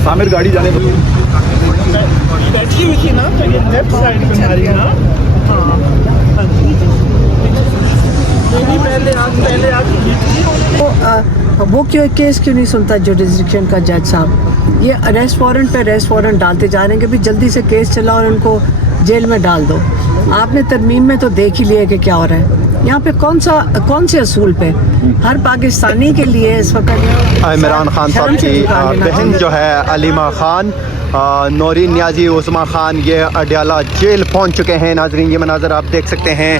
सामिर गाड़ी जाने दो। बैठी हुई थी ना लेफ्ट साइड पे हमारी ना। वो क्यों केस क्यों नहीं सुनता जुडिशरिक्शन का जज साहब? ये अरेस्ट वारंट डालते जा रहे हैं कि भी जल्दी से केस चला और उनको जेल में डाल दो। आपने तरमीम में तो देख ही लिया कि क्या हो रहा है यहाँ पे। कौन से असूल पे हर पाकिस्तानी के लिए इस वक्त इमरान खान साहब की बहन जो है अलीमा खान, नौरीन न्याजी उस्मा खान, ये अडयाला जेल पहुंच चुके हैं। नाजरीन, ये मनाजर आप देख सकते हैं।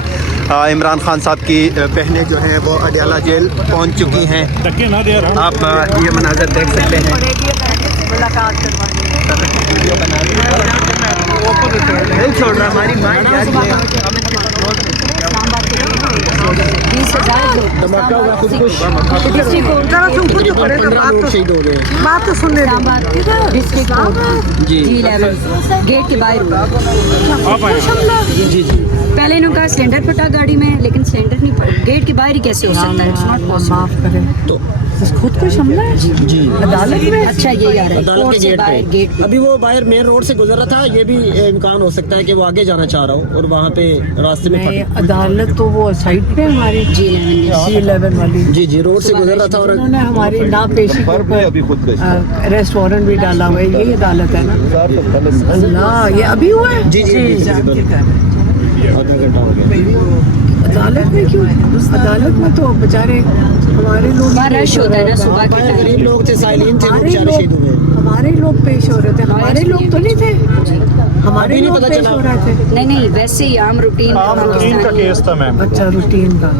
इमरान खान साहब की बहनें जो हैं वो अडयाला जेल पहुंच चुकी हैं। आप ये मनाजर देख सकते हैं। नहीं छोड़ रहा हमारी माँ बात तो सुन गेट के बाहर जी पहले इन्होंने कहा सिलेंडर फटा गाड़ी में, लेकिन सिलेंडर नहीं फटा, गेट के बाहर ही कैसे हो सकता है? माफ करें तो खुद को हमला है जी अदालत में। अच्छा ये आ रहा है अदालत के गेट पे। अभी वो बाहर मेन रोड से गुजर रहा था, ये भी इम्कान हो सकता है कि वो आगे जाना चाह रहा हो और वहाँ पे रास्ते में अदालत तो वो साइड पे हमारी G11 वाली जी रोड से गुजर रहा था और उन्होंने हमारी नापेशी पर अरेस्ट वारंट भी डाला हुआ है। यही अदालत है ना? अल्लाह, ये अभी हुआ है? जी आधा घंटा हो गया। अदालत में क्यों? अदालत में तो बेचारे हमारे लोग रश होता है ना सुबह के टाइम। गरीब लोग थे, साइलिन थे, वो बेचारे शहीद हुए। हमारे लोग पेश हो रहे थे, हमारे लोग तो नहीं थे, हमारे लोग पेश हो रहे थे। नहीं वैसे ही आम रूटीन का केस था मैम। अच्छा, रूटीन का।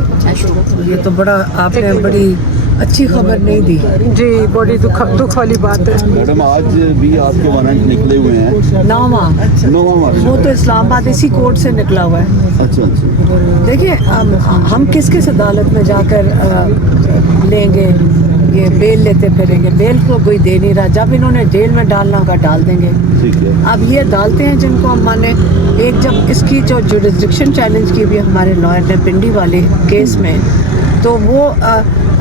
ये तो बड़ा आपने बड़ी अच्छी खबर नहीं दी जी, बड़ी दुख वाली बात है। मैडम, आज भी आपके वारंट निकले हुए हैं। नौवां वो तो इस्लामाबाद इसी कोर्ट से निकला हुआ है। अच्छा। देखिए, हम किस अदालत में जाकर लेंगे, ये बेल लेते फिरेंगे? बेल को कोई दे नहीं रहा। जब इन्होंने जेल में डालना होगा डाल देंगे। अब ये डालते हैं जिनको हम माने। एक जब इसकी जो जुडिशरिक्शन चैलेंज की भी हमारे लॉयर ने पिंडी वाले केस में, तो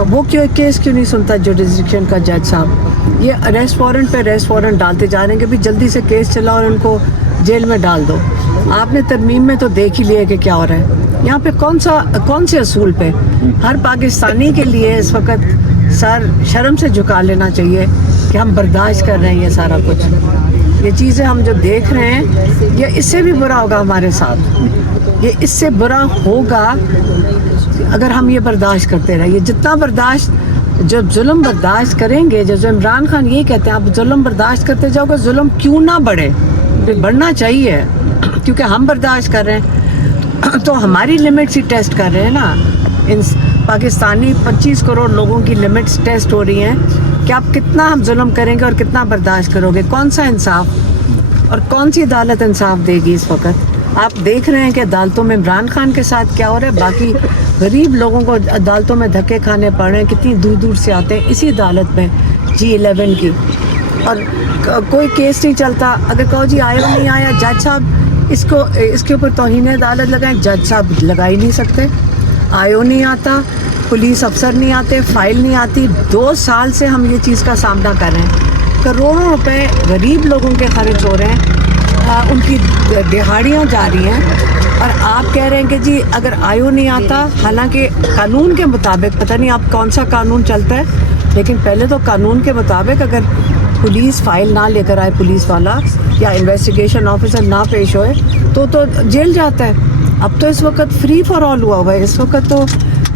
वो केस क्यों नहीं सुनता जुडिशरिक्शन का जज साहब? ये अरेस्ट वारंट डालते जा रहे हैं कि भी जल्दी से केस चला और उनको जेल में डाल दो। आपने तरमीम में तो देख ही लिया कि क्या हो रहा है यहाँ पे। कौन से असूल पे हर पाकिस्तानी के लिए इस वक्त सर शर्म से झुका लेना चाहिए कि हम बर्दाश्त कर रहे हैं ये सारा कुछ। ये चीज़ें हम जो देख रहे हैं, ये इससे भी बुरा होगा हमारे साथ। ये इससे बुरा होगा अगर हम ये बर्दाश्त करते रहे। ये जितना बर्दाश्त, जब जुल्म बर्दाश्त करेंगे, जो इमरान खान ये कहते हैं आप जुल्म बर्दाश्त करते जाओगे, जुल्म क्यों ना बढ़े? बढ़ना चाहिए, क्योंकि हम बर्दाश्त कर रहे हैं तो हमारी लिमिट्स ही टेस्ट कर रहे हैं ना। इन पाकिस्तानी 25 करोड़ लोगों की लिमिट्स टेस्ट हो रही हैं कि आप कितना हम जुल्म करेंगे और कितना बर्दाश्त करोगे। कौन सा इंसाफ और कौन सी अदालत इंसाफ देगी इस वक्त? आप देख रहे हैं कि अदालतों में इमरान खान के साथ क्या हो रहा है। बाकी गरीब लोगों को अदालतों में धक्के खाने पड़ रहे हैं, कितनी दूर दूर से आते हैं इसी अदालत में G11 की, और कोई केस नहीं चलता। अगर कहो जी आया नहीं आया, जज साहब इसके ऊपर तौहीन अदालत लगाएं, जज साहब लगा ही नहीं सकते। आयो नहीं आता, पुलिस अफसर नहीं आते, फाइल नहीं आती। 2 साल से हम ये चीज़ का सामना कर रहे हैं। करोड़ों रुपए गरीब लोगों के खर्च हो रहे हैं, उनकी दिहाड़ियाँ जा रही हैं, और आप कह रहे हैं कि जी अगर आयो नहीं आता। हालांकि कानून के मुताबिक, पता नहीं आप कौन सा कानून चलता है, लेकिन पहले तो कानून के मुताबिक अगर पुलिस फाइल ना लेकर आए, पुलिस वाला या इन्वेस्टिगेशन ऑफिसर ना पेश होए तो जेल जाता है। अब तो इस वक्त फ्री फॉर ऑल हुआ हुआ है। इस वक्त तो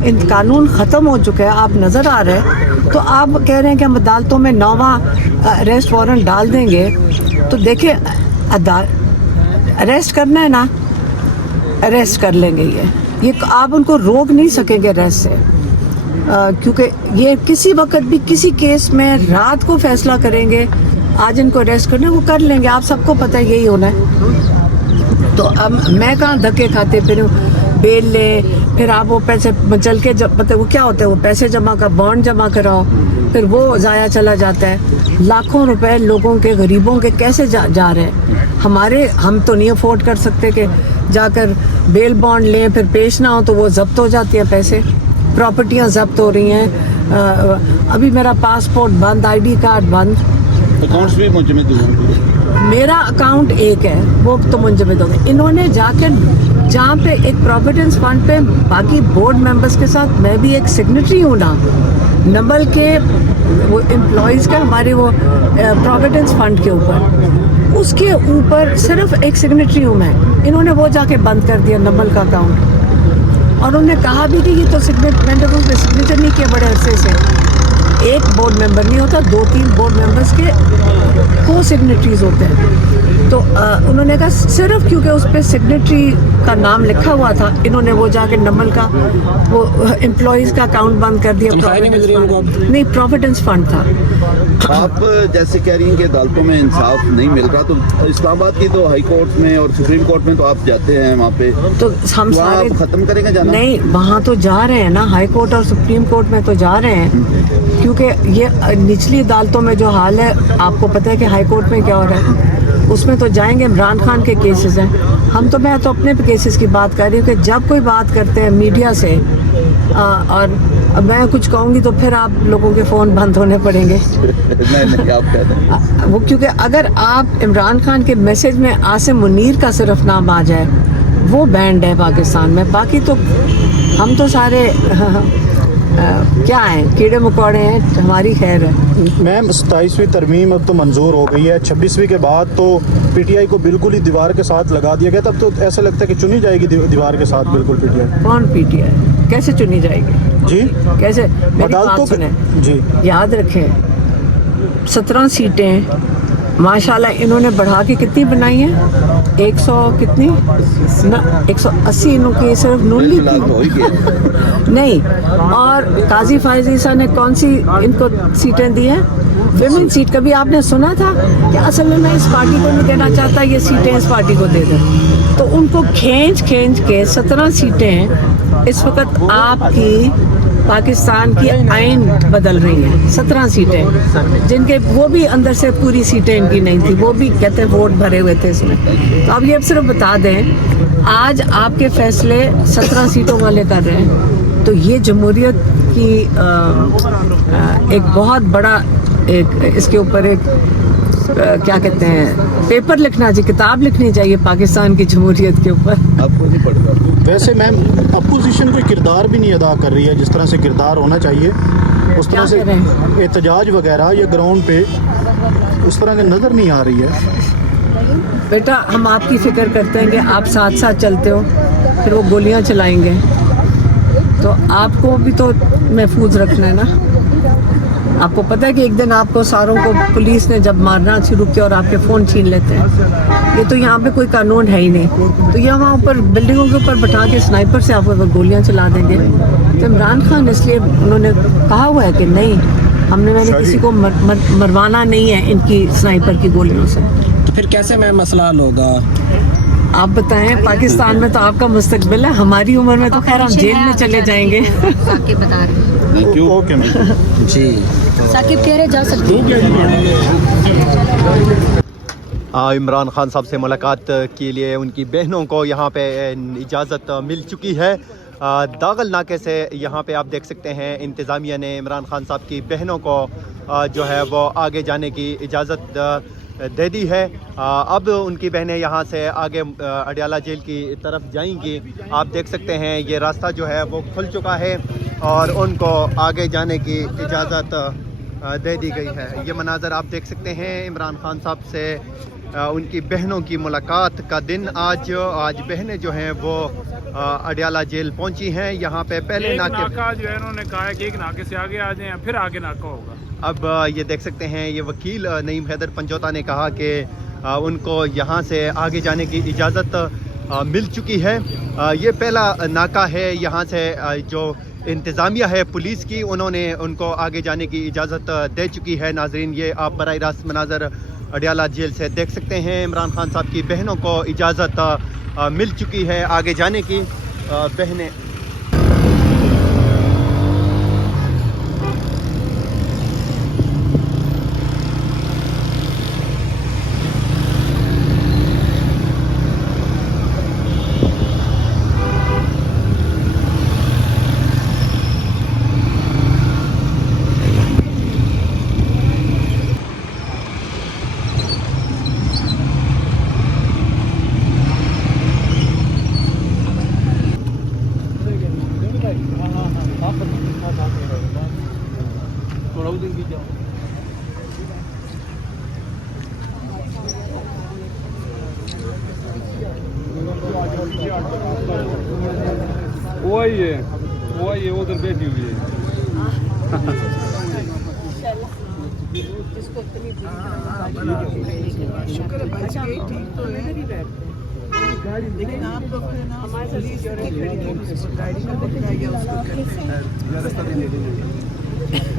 इन कानून ख़त्म हो चुका है, आप नज़र आ रहे हैं। तो आप कह रहे हैं कि हम अदालतों में 9वां अरेस्ट वारंट डाल देंगे। तो देखिए, अरेस्ट करना है ना, अरेस्ट कर लेंगे। ये आप उनको रोक नहीं सकेंगे अरेस्ट से, क्योंकि ये किसी वक्त भी किसी केस में रात को फैसला करेंगे। आज इनको अरेस्ट करना है, वो कर लेंगे। आप सबको पता है यही होना है। तो अब मैं कहाँ धक्के खाते फिरूं? बेल ले, फिर आप वो पैसे चल के जब पता वो क्या होता है, वो पैसे जमा कर, बॉन्ड जमा कराओ, फिर वो ज़ाया चला जाता है। लाखों रुपए लोगों के, गरीबों के कैसे जा रहे हैं। हम तो नहीं अफोर्ड कर सकते कि जाकर बेल बॉन्ड लें, फिर पेश ना हो तो वो जब्त हो जाती हैं पैसे, प्रॉपर्टियां जब्त हो रही हैं। अभी मेरा पासपोर्ट बंद, ID कार्ड बंद, अकाउंट्स भी मुंजमद हुए। मेरा अकाउंट एक है, वो तो मुंजमद हो गए। इन्होंने जाकर जहाँ पे एक प्रोविडेंस फंड पे बाकी बोर्ड मेंबर्स के साथ मैं भी एक सिग्नेटरी हूँ ना, नबल के वो एम्प्लॉयज़ का, हमारे वो प्रोविडेंस फंड के ऊपर, उसके ऊपर सिर्फ एक सिग्नेटरी हूँ मैं। इन्होंने वो जाके बंद कर दिया नबल का अकाउंट, और उन्होंने कहा भी कि ये तो मैंने तो उस पर सिग्नेचर नहीं किया बड़े अरसे से। एक बोर्ड मेंबर नहीं होता, 2-3 बोर्ड मेंबर्स के को सिग्नेटरीज होते हैं। तो उन्होंने कहा सिर्फ क्योंकि उस पर सिग्नेटरी का नाम लिखा हुआ था, इन्होंने वो जाके नमल का वो एम्प्लॉयज़ का अकाउंट बंद कर दिया। नहीं, प्रोविडेंस फंड था। आप जैसे कह रही हैं कि अदालतों में इंसाफ नहीं मिल रहा, तो इस्लामाबाद की तो हाई कोर्ट में और सुप्रीम कोर्ट में तो आप जाते हैं वहाँ पे, तो हम तो सारे आप खत्म करेंगे जाना? नहीं, वहाँ तो जा रहे हैं ना, हाई कोर्ट और सुप्रीम कोर्ट में तो जा रहे हैं, क्योंकि ये निचली अदालतों में जो हाल है, आपको पता है कि हाई कोर्ट में क्या हो रहा है, उसमें तो जाएंगे। इमरान खान के केसेस हैं, मैं तो अपने केसेस की बात कर रही हूँ कि जब कोई बात करते हैं मीडिया से और अब मैं कुछ कहूँगी तो फिर आप लोगों के फ़ोन बंद होने पड़ेंगे। नहीं, आप कह दें वो, क्योंकि अगर आप इमरान खान के मैसेज में आसिम मुनीर का सिर्फ नाम आ जाए, वो बैंड है पाकिस्तान में, बाकी तो हम तो सारे क्या हैं, कीड़े मकोड़े हैं, हमारी खैर है। मैम 27वीं तरमीम अब तो मंजूर हो गई है, 26वीं के बाद तो PTI को बिल्कुल ही दीवार के साथ लगा दिया गया, तब तो ऐसा लगता है कि चुनी जाएगी दीवार के साथ बिल्कुल PTI। कौन PTI? कैसे चुनी जाएगी जी? कैसे? मेरी बात सुने जी, याद रखें, 17 सीटें माशाल्लाह इन्होंने बढ़ा के कितनी बनाई हैं, 100 कितनी ना, 180 इनकी सिर्फ नून लीग की नहीं। और काजी फायज ईसा ने कौन सी इनको सीटें दी हैं, विमेन सीट। कभी आपने सुना था कि असल में मैं इस पार्टी को नहीं देना चाहता, ये सीटें इस पार्टी को दे दें? तो उनको खींच के 17 सीटें इस वक्त आपकी पाकिस्तान की आइन बदल रही है। 17 सीटें जिनके वो भी अंदर से पूरी सीटें इनकी नहीं थी, वो भी कहते हैं वोट भरे हुए थे इसमें। तो अब ये सिर्फ बता दें, आज आपके फैसले 17 सीटों वाले कर रहे हैं, तो ये जमहूरियत की एक बहुत बड़ा एक इसके ऊपर एक क्या कहते हैं, पेपर लिखना चाहिए, किताब लिखनी चाहिए पाकिस्तान की जमहूरियत के ऊपर। आपको नहीं पड़ता? वैसे मैम अपोजिशन कोई किरदार भी नहीं अदा कर रही है जिस तरह से किरदार होना चाहिए, उस तरह से एहतजाज वगैरह या ग्राउंड पे उस तरह की नज़र नहीं आ रही है। बेटा, हम आपकी फिक्र करते हैं कि आप साथ साथ चलते हो, फिर वो गोलियां चलाएंगे, तो आपको भी तो महफूज रखना है ना। आपको पता है कि एक दिन आपको सारों को पुलिस ने जब मारना शुरू किया और आपके फ़ोन छीन लेते हैं, ये तो यहाँ पे कोई कानून है ही नहीं, तो यहाँ ऊपर बिल्डिंगों के ऊपर बैठा के स्नाइपर से आप गोलियाँ चला देंगे। तो इमरान खान इसलिए उन्होंने कहा हुआ है कि नहीं, मैंने किसी को मरवाना नहीं है इनकी स्नाइपर की गोलियों से। तो फिर कैसे मैं मसला हल होगा? आप बताएं, पाकिस्तान में तो आपका मुस्तकबिल है, हमारी उम्र में तो खैर हम जेल में चले जाएंगे। साकिब बता रहे हैं। ओके मैम जी, साकिब कह रहे जा सकते हैं। इमरान खान साहब से मुलाकात के लिए उनकी बहनों को यहाँ पे इजाज़त मिल चुकी है। दागल नाके से यहाँ पे आप देख सकते हैं इंतज़ामिया ने इमरान खान साहब की बहनों को जो है वो आगे जाने की इजाज़त दे दी है। अब उनकी बहनें यहाँ से आगे अडियाला जेल की तरफ जाएंगी। आप देख सकते हैं ये रास्ता जो है वो खुल चुका है और उनको आगे जाने की इजाज़त दे दी गई है। ये मनाज़र आप देख सकते हैं इमरान खान साहब से उनकी बहनों की मुलाकात का दिन। आज बहनें जो हैं वो अडियाला जेल पहुंची हैं। यहाँ पे पहले नाका जो है उन्होंने कहा है कि एक नाके से आगे आ जाएं, फिर आगे नाका होगा। अब ये देख सकते हैं ये वकील नईम हैदर पंजोता ने कहा कि उनको यहाँ से आगे जाने की इजाज़त मिल चुकी है। ये पहला नाका है यहाँ से जो इंतज़ामिया है पुलिस की, उन्होंने उनको आगे जाने की इजाज़त दे चुकी है। नाजरीन, ये आप बराह रास्त मनाज़र अडियाला जेल से देख सकते हैं। इमरान खान साहब की बहनों को इजाज़त मिल चुकी है आगे जाने की। बहनें वही है उधर बैठी हुई है। शुक्र है बच गई, ठीक तो है, लेकिन आप लोग है ना पुलिस खड़ी है, गाड़ी का पकड़ा गया उसको करते हैं।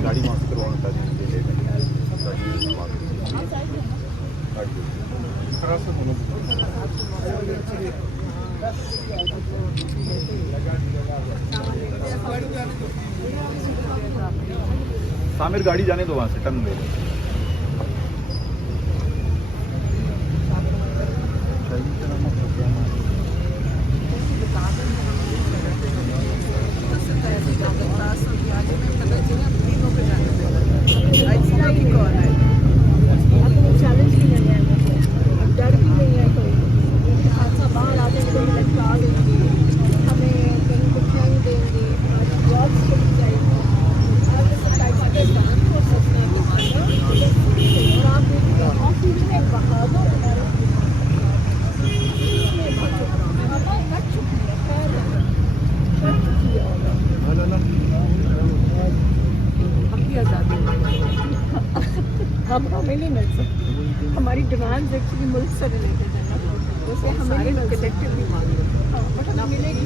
गाड़ी वहाँ से करवाना सामिर गाड़ी जाने दो वहाँ से टर्न ले लो। हम हमें नहीं मिल सकती, हमारी डिमांड एक्चुअली मुल्क से रिलेटेड है ना, जैसे हमें नहीं मिल कलेक्टिवली बट हमें मिलेगी।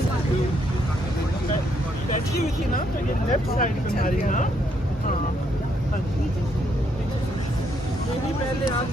बैठी हुई थी ना, तो ये लेफ्ट साइड पे मारी ना। हाँ, यही पहले आग